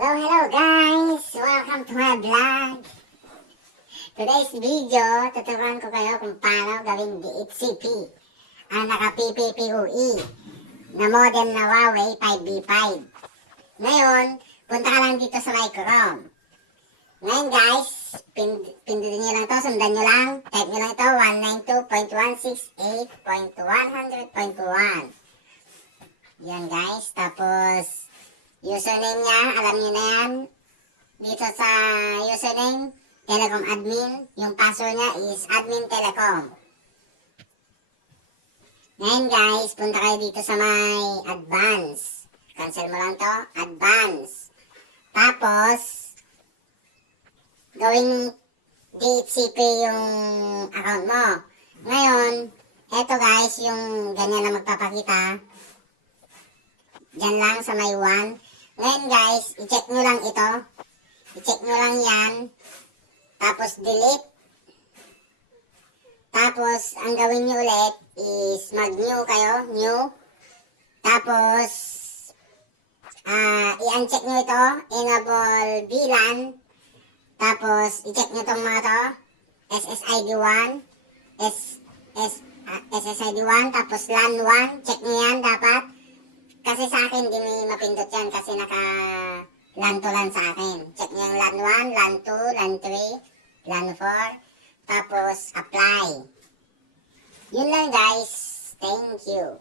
Hello guys! Welcome to my vlog. Today's video, tuturuan ko kayo kung paano gawing DHCP ang naka-PPPoE na modem na Huawei 5B5. Ngayon, punta ka lang dito sa my Chrome. Ngayon guys, pindutin nyo lang to, sundan nyo lang. Type nyo lang ito, 192.168.100.1. Yan guys, tapos username niya, alam niyo na yan. Dito sa username, Telecom Admin. Yung password niya is Admin Telecom. Ngayon guys, punta kayo dito sa may Advance. Cancel mo lang to, Advance. Tapos, gawing DHCP yung account mo. Ngayon, eto guys, yung ganyan na magpapakita. Diyan lang sa may 1. Ngayon guys, i-check nyo lang ito. I-check nyo lang yan. Tapos delete. Tapos, ang gawin nyo ulit is mag-new kayo. New. Tapos, i-uncheck nyo ito. Enable VLAN. Tapos, i-check nyo itong mga to. SSID1. SSID1. Tapos, LAN 1. Check nyo yan dapat. Kasi sa akin, hindi may mapindot yan kasi naka-LAN to LAN sa akin. Check nyo yung LAN 1, LAN 2, LAN 3, LAN 4. Tapos, apply. Yun lang guys. Thank you.